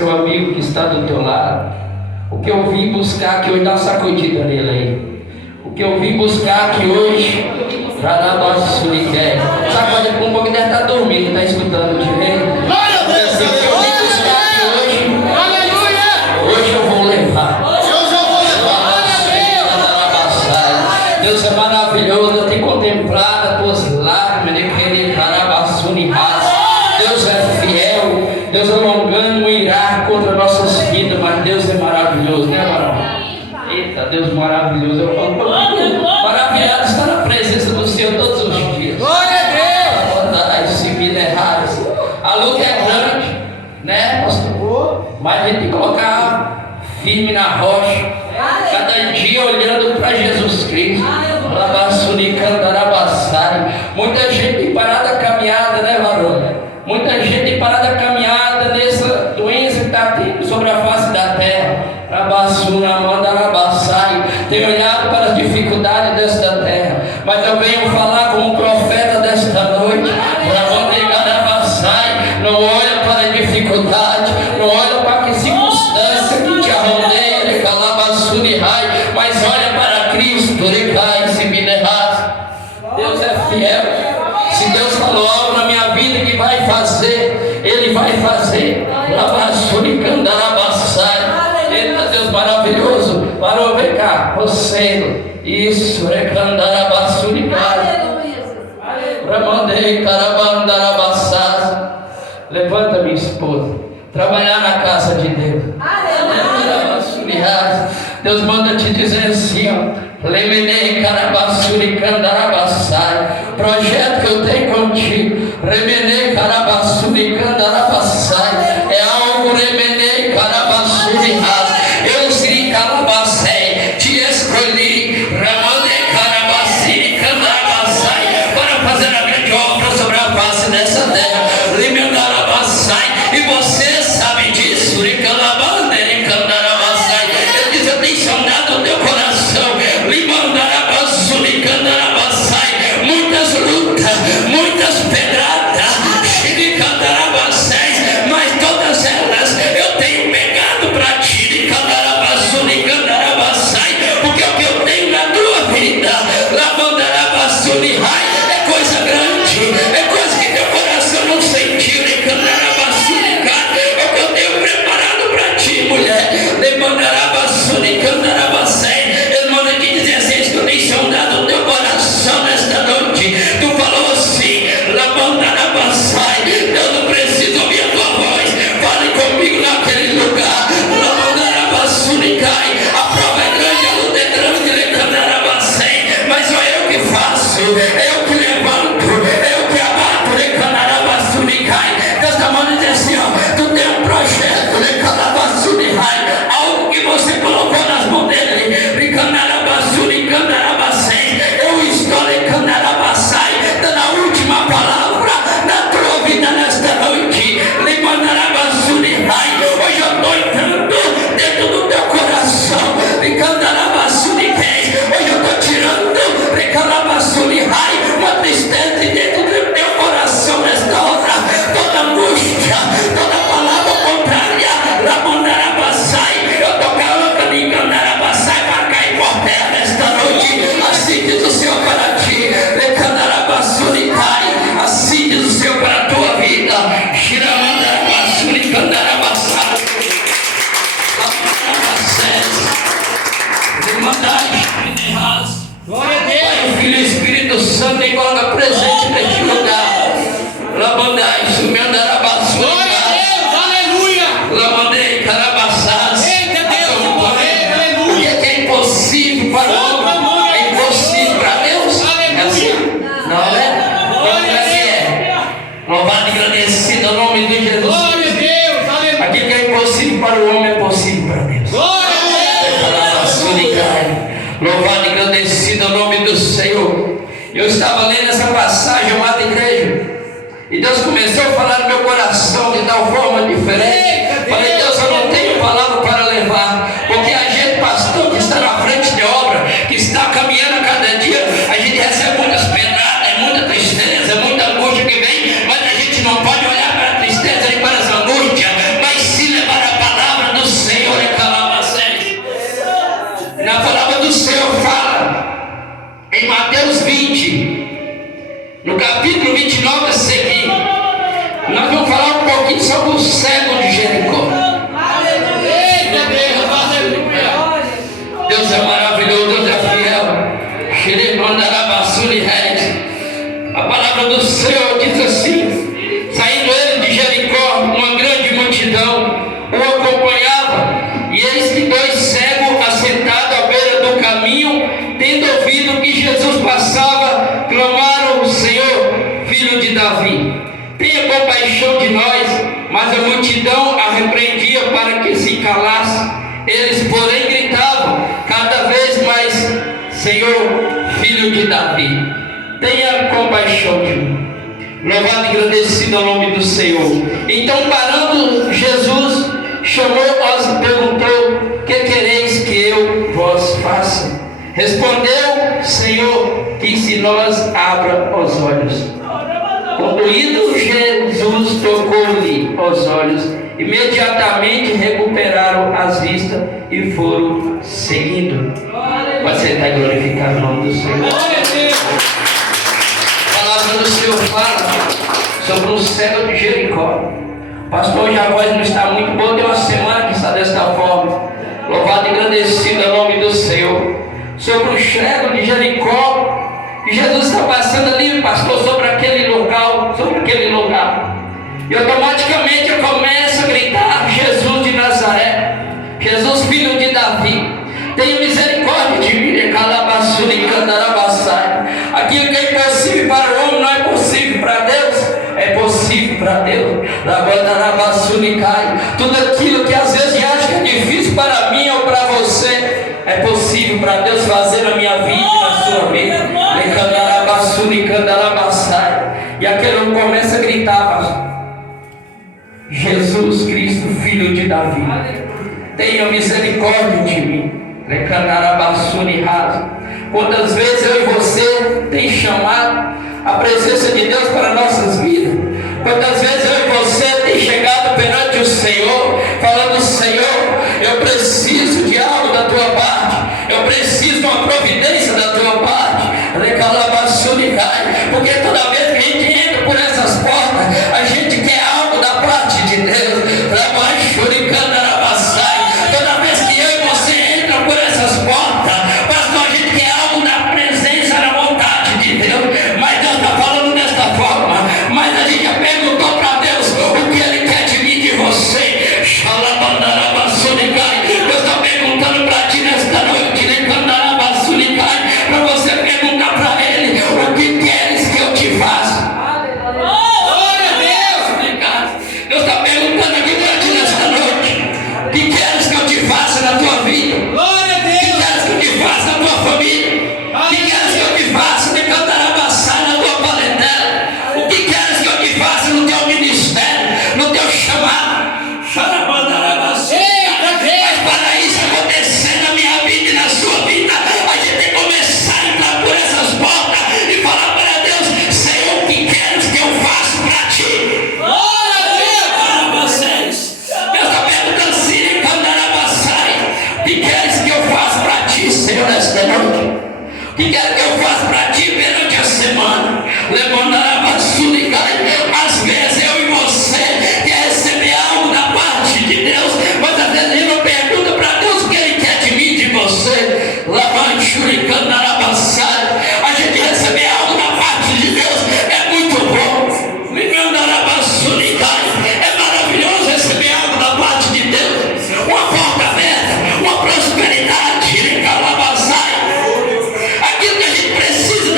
seu amigo que está do teu lado. O que eu vim buscar que hoje dá uma sacudida nele aí. O que eu vim buscar que hoje já dá nosso suriqué. Sacode com um pouco, deve estar dormindo, está escutando direito. Assim, o que eu vim buscar que hoje eu vou levar. Deus é maravilhoso, eu tenho contemplado as tuas lágrimas, Deus é fiel, Deus é longânimo e irá contra nossas vidas, mas Deus é maravilhoso, né, varão? Eita, Deus maravilhoso, eu falo, maravilhado está na presença do Senhor todos os dias. Glória a Deus! A luta é grande, né, pastor? Mas a gente tem que colocar firme na rocha, cada dia olhando para Jesus Cristo. Muita gente tem parado a caminhada, né, varão? Muita gente tem parado a caminhada nessa doença que está tendo sobre a face da terra. Tem olhado para as dificuldades desta terra, mas eu venho falar como profeta desta noite. Não olha para a dificuldade, não olha para que circunstância que te arrodeia, mas olha para Cristo. Deus é fiel. Se Deus falou algo na minha vida que vai fazer, Ele vai fazer. Eita, Deus maravilhoso. Parou, vem cá, você. Isso, levanta, minha esposa, trabalhar na casa de Deus. Deus manda te dizer assim, ó. Projeto que eu tenho contigo, é algo eu sei, te escolhi para fazer a grande obra sobre a face dessa terra. E você sabe disso. Ele diz: eu tenho sondado o teu coração. Muitas lutas, muitas pedradas, mas todas elas eu tenho pegado para ti. Porque o que eu tenho na tua vida é coisa grande, é coisa que teu coração não sentiu. É o que eu tenho preparado para ti, mulher. Ele manda te dizer assim: que eu tenho sondado o teu coração nesta noite. Tu falou assim: eu não preciso ouvir a tua voz, fale comigo naquele lugar. A prova é grande, a luta é grande, mas sou eu que faço, eu que levanto, eu que abato. Deus está mandando dizer assim, ó: tu tem um projeto, algo que você colocou nas mãos dele. Eu estou dando a última palavra na tua vida nesta noite. Hoje eu estou entrando dentro do teu coração. Hoje eu estou tirando uma tristeza de dentro do teu coração nesta hora. Toda angústia, toda palavra contrária, eu estou calando para cair por terra nesta noite. Assim diz o Senhor para ti. Assim diz o Senhor para a tua vida. Glória a Deus! Pai, Filho e Espírito Santo, e coloca presente neste lugar. Glória a Deus! Aleluia! Eita Deus! Aleluia! O que é impossível para o homem é impossível para Deus. É assim? Não é? Louvado e agradecido ao nome de Jesus. Glória a Deus! Aleluia! Aquilo que é impossível para o homem é possível para Deus. Glória a Deus! Louvado e agradecido ao nome do Senhor. Eu estava lendo essa passagem, amada igreja, e Deus começou a falar no meu coração de tal forma diferente. Falei: Deus, eu não tenho palavra para levar, porque a gente, pastor, que está na frente de obra, que está caminhando a cada dia, a gente recebe muitas pedradas, é muita tristeza, é muita angústia que vem, mas a gente não pode olhar para a tristeza e para essa angústia, mas se levar a Mas a multidão a repreendia para que se calasse. Eles, porém, gritavam cada vez mais: Senhor, filho de Davi, tenha compaixão de mim. Louvado e agradecido ao nome do Senhor. Então, parando, Jesus chamou-os e perguntou: que quereis que eu vos faça? Respondeu: Senhor, que se nós abra os olhos. Concluído, Jesus tocou-lhe os olhos. Imediatamente recuperaram as vistas e foram seguindo. Você está glorificando o nome do Senhor. A palavra do Senhor fala sobre o cego de Jericó. Pastor, hoje a voz não está muito boa, tem uma semana que está desta forma. Louvado e agradecido ao nome do Senhor. Sobre o cego de Jericó, que Jesus está passando ali, pastor, sobre aquele local, e automaticamente eu começo a gritar: Jesus de Nazaré, Jesus filho de Davi, tenha misericórdia de mim. Calabaçu e candarabaçai. Aquilo que é impossível para o homem não é possível para Deus, é possível para Deus. Tudo aquilo que às vezes acha que é difícil para mim ou para você, é possível para Deus fazer na minha vida e na sua vida. E aquele começa a gritar: Jesus Cristo, filho de Davi, tenha misericórdia de mim. Quantas vezes eu e você tem chamado a presença de Deus para nossas vidas? Quantas vezes eu e você tem chegado perante o Senhor, falando: Senhor, eu preciso de algo da tua parte, eu preciso de uma providência da tua parte. Porque toda vez que a gente entra por essas portas, a gente quer algo da parte de Deus. Toda vez que eu e você entra por essas portas, pastor, a gente quer algo da presença, da vontade de Deus. Mas Deus está falando desta forma. Mas a gente já perguntou para Deus o que Ele quer de mim e de você. Deus está perguntando para ti nesta noite, para você perguntar para Ele: o que queres que eu te faça? Glória a Deus! Deus está perguntando aqui para ti nesta noite: o que queres que eu te faça na tua vida? Glória a O que Deus. queres que eu te faça na tua família? O que queres que eu te faça de cantarabaçar na tua paletela? O que queres que eu te faça no teu ministério, no teu chamado? Mas para isso acontecer na minha vida e na sua vida, a gente tem que começar a entrar por essas portas e falar para Deus: Senhor, o que queres que eu faça para ti? Glória a Deus. Para vocês, Deus está perguntando assim: o que queres que eu faça para ti, Senhor, nesta noite? O que queres que eu faça para ti perante a semana? Às vezes eu e você quer receber algo da parte de Deus, mas às vezes ele não pergunta para Deus o que Ele quer de mim e de você. A gente receber algo da parte de Deus é muito bom. É maravilhoso receber algo da parte de Deus. Uma porta aberta, uma prosperidade. Aquilo que a gente precisa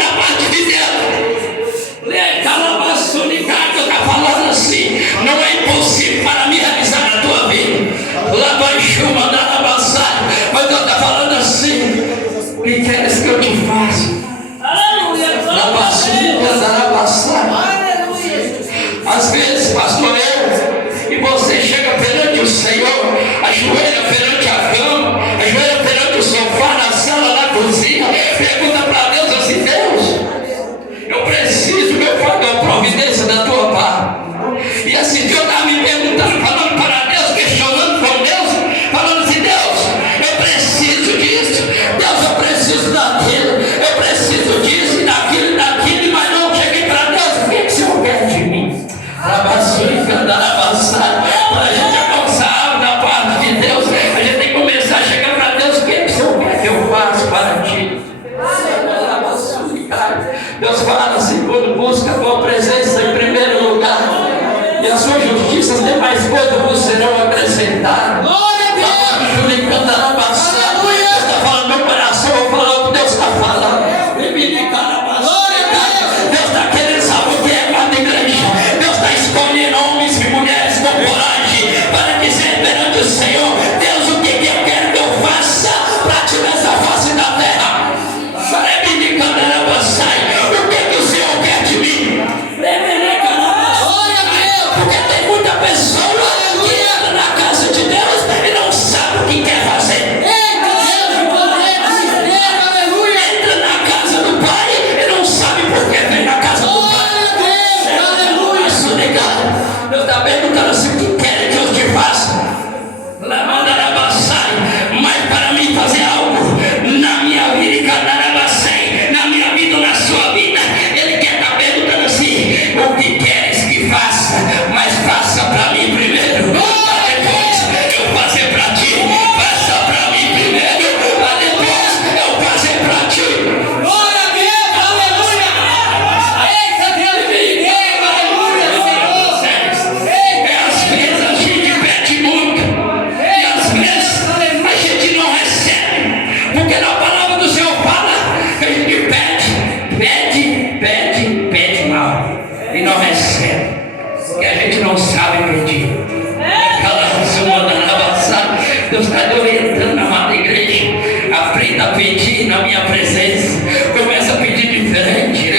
Deus está te orientando, amada igreja. Aprenda a pedir na minha presença. Começa a pedir diferente.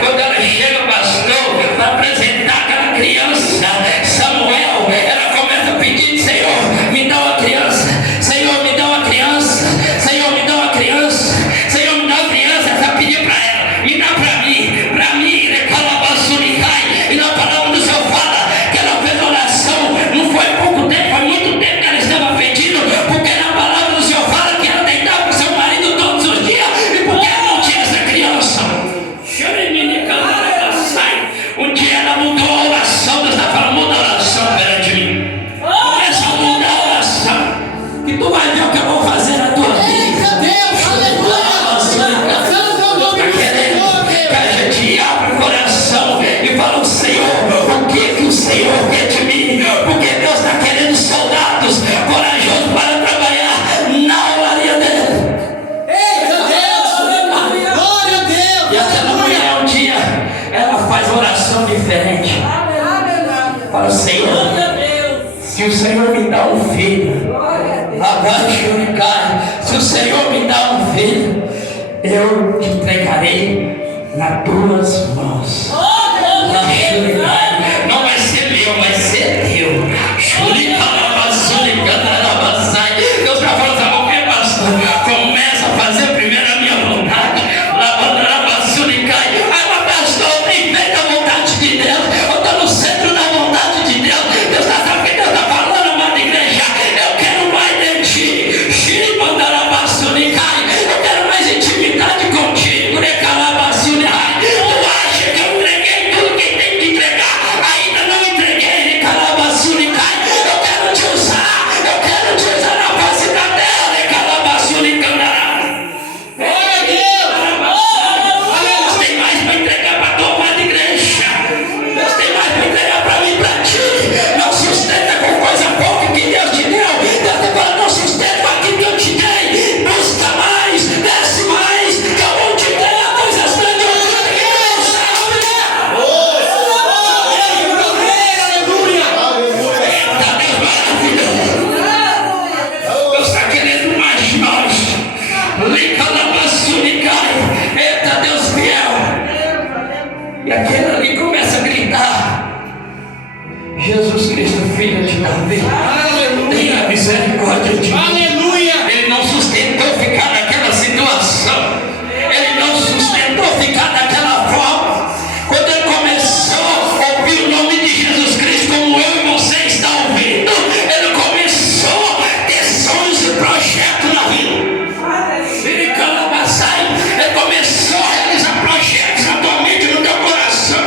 Quando ela chega, pastor, para apresentar aquela criança, Samuel, ela começa a pedir: Senhor, me dá uma criança. Senhor, me dá uma criança. Senhor, me dá uma criança. Senhor, me dá uma criança. Ela está pedindo para ela: me dá para mim, e na palavra do Senhor fala que ela fez oração. Não foi pouco tempo, foi muito tempo que ela estava pedindo, porque na palavra do Senhor fala que ela deitava com seu marido todos os dias, e porque ela não tinha essa criança. Um dia ela mudou a oração. Deus está falando: muda a oração perante mim. Começa a mudar a oração, que tu vai ver o que eu vou fazer na tua vida. Está querendo que a gente abra o coração e fala: Senhor, o que o Senhor quer de mim? Porque Deus está querendo soldados corajosos para trabalhar na olaria dele. Glória a Deus. E aquela mulher, um dia, ela faz oração diferente. Fala: Senhor, se o Senhor me dá um filho, se o Senhor me dá um filho, eu te entregarei nas tuas mãos. Não vai ser meu, vai ser teu. Deus está falando: sabe o que, pastor? Começa a fazer primeiro a minha vontade. Pastor, tem feito a vontade de Deus. Eu estou no centro da vontade de Deus. Deus está sabendo o que Deus está falando, amada igreja. Eu quero mais de ti. Eu quero mais intimidade contigo. Tu acha que eu entreguei tudo que tem que entregar? Ainda não entreguei. Eu quero te usar. Eu quero te usar na face da terra. Glória a Deus. Deus tem mais para entregar para a tua amada igreja. Deus tem mais para entregar para mim e para ti. Não sustenta com coisa pouca que Deus te deu. Deus está falando: não sustenta com aquilo que eu te dei. Busca mais, desce mais, que eu vou te dar coisas grandiosas. Deus está querendo mais nós. Eita, Deus fiel. E aquele ali começa a gritar: Jesus Cristo, filho de Davi, tenha misericórdia de mim. Aleluia. Ele não sustentou ficar naquela situação. Ele não sustentou ficar daquela forma. Quando ele começou a ouvir o nome de Jesus Cristo, como eu e você está ouvindo, ele começou a ter sonhos e projetos na vida. Ele começou a realizar projetos na tua mente, no teu coração.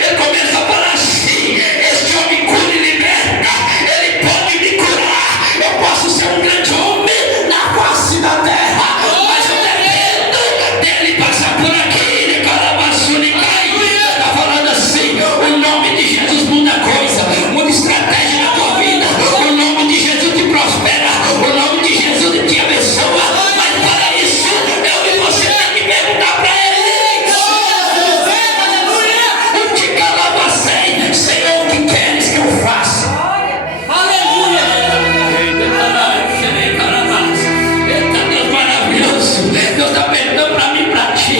Ele começou a falar assim: este homem cura e liberta. Ele pode me curar. Eu posso ser um grande homem na face da terra, mas eu dependo dele passar por aqui. Ele está falando assim: o nome de Jesus muda coisa, muda estratégia na tua vida. O nome de Jesus te prospera. O nome de Jesus te abençoa. Mas para isso, eu e você tem que perguntar para ele: Senhor, o que queres que eu faça? Aleluia. Eita, Deus maravilhoso. Deus está perguntando para mim e para ti: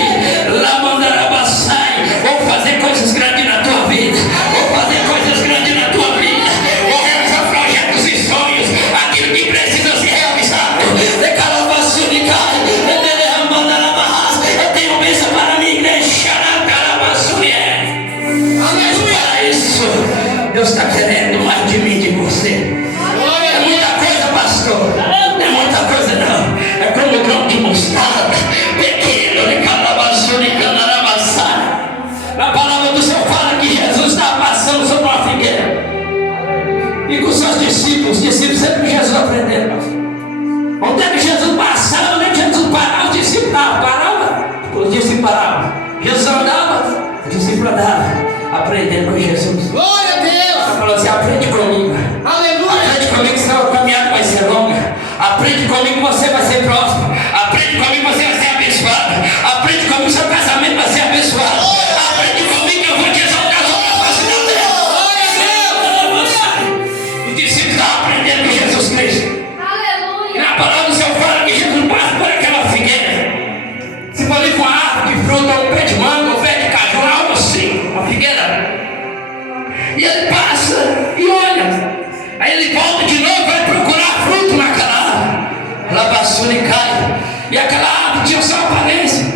vou fazer coisas grandes na tua vida. Vou fazer coisas grandes na tua vida. Vou realizar projetos e sonhos. Aquilo que precisa ser realizado. Eu tenho bênção para a minha igreja. Para isso, Deus está querendo mais de mim e de você. É muita coisa, pastor. Não é muita coisa, não. É como o grão de mostarda, pequeno, a palavra do Senhor fala que Jesus estava passando sobre uma figueira. E com seus discípulos, sempre Jesus aprendendo, pastor. Onde é que Jesus passava, onde é que Jesus parava, os discípulos paravam, os discípulos paravam. Jesus andava, os discípulos andavam, aprendendo com Jesus. Glória a Deus. Ele falou assim: aprende comigo. Aleluia. Aprende comigo que a caminhada vai ser longa. Aprende comigo que você vai ser próspero. Aprende comigo que você vai ser abençoado. Aprende comigo que seu casamento vai ser abençoado. Aprende comigo que eu vou te exaltar sobre a face da terra. Glória a Deus. E ele passa e olha. Aí ele volta de novo, vai procurar fruto naquela árvore. Labassura e cai. E aquela árvore tinha sua aparência.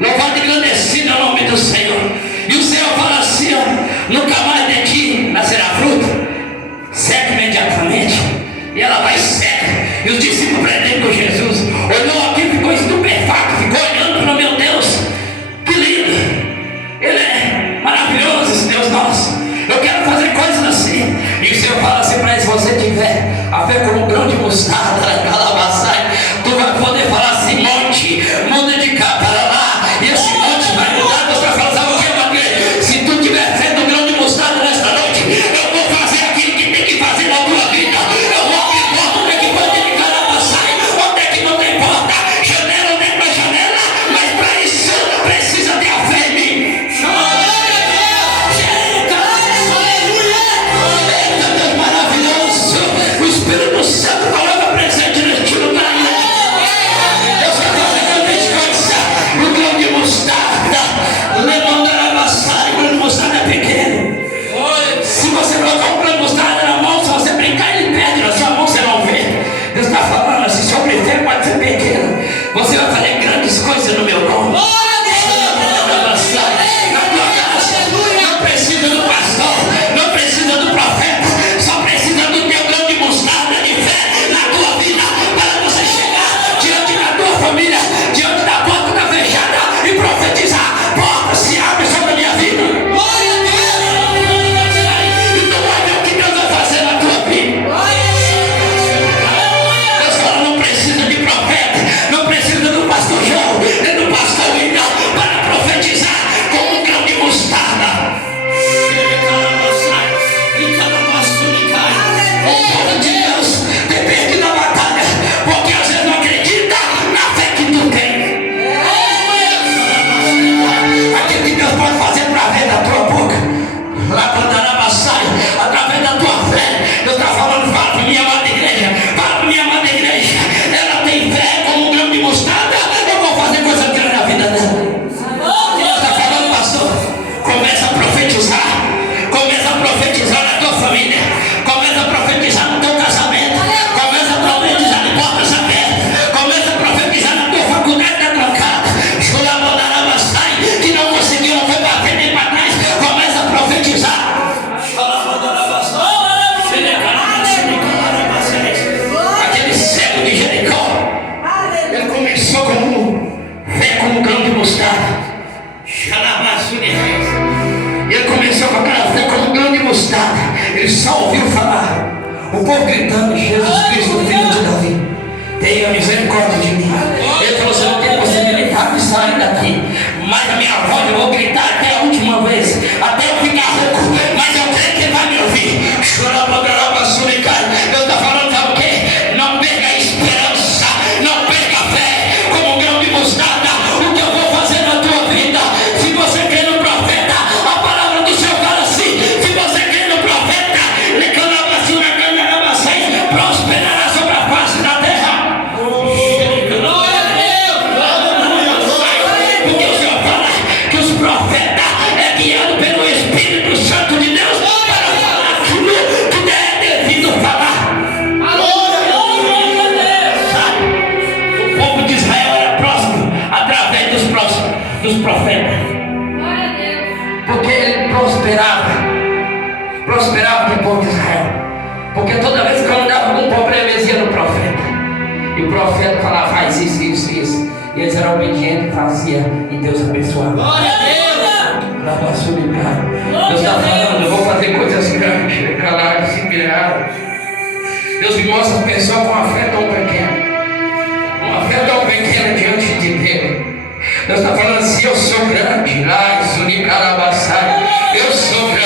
Louvado e engrandecido é o nome do Senhor. E o Senhor fala assim, ó, nunca mais de ti nascerá fruto. Seca imediatamente. E ela vai seca. E os discípulos prendendo Jesus. Olhou aqui, ficou estupefato, ficou olhando para meu Deus. Que lindo. Ele é maravilhoso, esse Deus nosso. Eu quero fazer coisas assim. E o Senhor fala assim para ele: se você tiver a fé como um grão de mostarda, calabaçai, tu vai poder falar assim: monte, muda de cá para lá. E esse monte vai mudar. Deus vai falar: sabe o que, André? Se tu tiver fé do grão de mostarda nesta noite, eu vou fazer aquilo que tem que fazer na tua vida. Eu vou abrir porta onde é que pode de calabaçai, onde é que não tem porta, janela onde é que não é janela. Mas para isso precisa ter a fé em mim. O Espírito Santo coloca presente neste lugar. Deus quer fazer grandes coisas. O grão de mostarda, levando a maçã, o grão de mostarda é pequeno. Se você colocar um grão de mostarda na mão, se você brincar, ele perde na sua mão, você não vê. Deus está falando assim: sobre fé pode ser pequeno, você vai fazer grandes coisas no meu nome. Não precisa do pastor, não precisa do profeta, só precisa do teu grão de mostarda de fé na tua vida, para você chegar diante da tua família, diante da porta que está fechada e profetizar: porta se abre sobre a minha vida. E tu vai ver o que Deus vai fazer na tua vida. Deus fala: não precisa de profeta, não precisa do pastor João, nem do pastor William, para profetizar como um grão de mostarda. O povo de Deus tem perdido a batalha, porque às vezes não acredita na fé que tu tem. Aquilo que Deus pode fazer através da tua boca, através da tua fé. Deus está falando: fala para minha amada igreja, fala para minha amada igreja. Ela tem fé como um grão de mostarda, eu vou fazer coisa grande na vida dela. Deus está falando: pastor, começa a profetizar. Começa a profetizar na tua família. Começa a profetizar no teu casamento. Começa a profetizar em portas abertas. Começa a profetizar na tua faculdade da trancada. Que não conseguiu, não foi para frente nem para trás. Começa a profetizar. Aquele cego de Jericó, ele começou como fé como um grão de mostarda. Ele começou com aquela fé como um grão de mostarda. Ele só ouviu falar, o povo gritando: Jesus Cristo, filho de Davi, tenha misericórdia de mim. Ele falou: você não tem possibilidade de sair daqui, mas a minha voz eu vou gritar até a última vez, até eu ficar rouco, mas eu creio que ele vai me ouvir. Deus está falando: sabe o quê? Não perca a esperança, não perca a fé como um grão de mostarda. O que eu vou fazer na tua vida? Se você crê no profeta, a palavra do Senhor fala assim: se você crê no profeta, prosperará sobre a face da terra. Glória a Deus! Porque o Senhor fala que os profetas é guiado pelo Espírito Santo de Deus para falar aquilo que é devido falar. O povo de Israel era próximo através dos profetas. Porque ele prosperava no povo de Israel. Porque toda vez que eu andava com um problema, eles iam no profeta. E o profeta falava: faz isso, isso, isso. E eles eram obedientes e faziam. E Deus abençoava. Glória a Deus! Deus está falando: eu vou fazer coisas grandes. Calar, se virar. Deus me mostra a pessoa com uma fé tão pequena. Uma fé tão pequena diante de Deus. Deus está falando assim: eu sou grande. Eu sou grande.